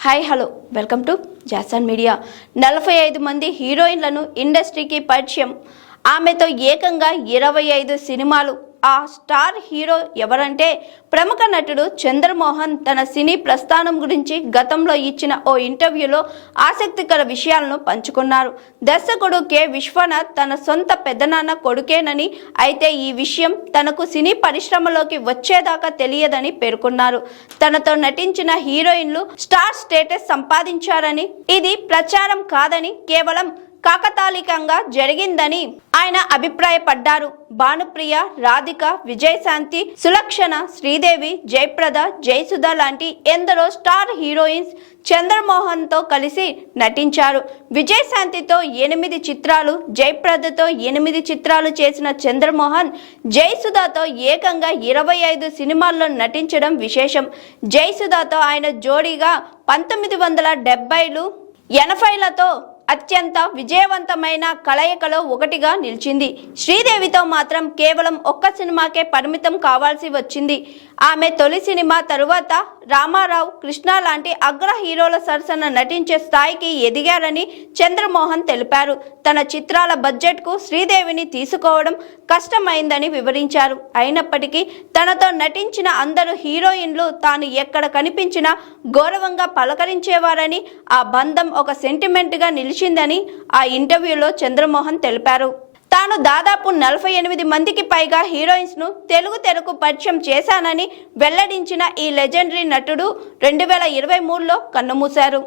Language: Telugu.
Hi hello welcome to Jason media. 45 మంది హీరోయిన్లను ఇండస్ట్రీకి పరిచయం. ఆమెతో ఏకంగా 25 సినిమాలు. ఆ స్టార్ హీరో ఎవరంటే ప్రముఖ నటుడు చంద్రమోహన్ తన సినీ ప్రస్థానం గురించి గతంలో ఇచ్చిన ఓ ఇంటర్వ్యూలో ఆసక్తికర విషయాలను పంచుకున్నారు. దర్శకుడు కె విశ్వనాథ్ తన సొంత పెద్దనాన్న కొడుకేనని, అయితే ఈ విషయం తనకు సినీ పరిశ్రమలోకి వచ్చేదాకా తెలియదని పేర్కొన్నారు. తనతో నటించిన హీరోయిన్లు స్టార్ స్టేటస్ సంపాదించారని, ఇది ప్రచారం కాదని, కేవలం కాకతాళికంగా జరిగిందని ఆయన అభిప్రాయపడ్డారు. భానుప్రియ, రాధిక, విజయశాంతి, సులక్షణ, శ్రీదేవి, జయప్రద, జయసుధ లాంటి ఎందరో స్టార్ హీరోయిన్స్ చంద్రమోహన్ తో కలిసి నటించారు. విజయశాంతితో 8 చిత్రాలు, జయప్రదతో 8 చిత్రాలు చేసిన చంద్రమోహన్ జయసుధతో ఏకంగా 25 సినిమాల్లో నటించడం విశేషం. జయసుధతో ఆయన జోడీగా 1970లు 80లతో అత్యంత విజయవంతమైన కలయికలో ఒకటిగా నిలిచింది. శ్రీదేవితో మాత్రం కేవలం ఒక్క సినిమాకే పరిమితం కావాల్సి వచ్చింది. ఆమె తొలి సినిమా తరువాత రామారావు, కృష్ణ లాంటి అగ్ర హీరోల సరసన నటించే స్థాయికి ఎదిగారని చంద్రమోహన్ తెలిపారు. తన చిత్రాల బడ్జెట్కు శ్రీదేవిని తీసుకోవడం కష్టమైందని వివరించారు. అయినప్పటికీ తనతో నటించిన అందరూ హీరోయిన్లు తాను ఎక్కడ కనిపించినా గౌరవంగా పలకరించేవారని, ఆ బంధం ఒక సెంటిమెంట్గా నిలిచిందని ఆ ఇంటర్వ్యూలో చంద్రమోహన్ తెలిపారు. తాను దాదాపు 48 మందికి పైగా హీరోయిన్స్ ను తెలుగు తెరకు పరిచయం చేశానని వెల్లడించిన ఈ లెజెండరీ నటుడు 2023లో కన్నుమూశారు.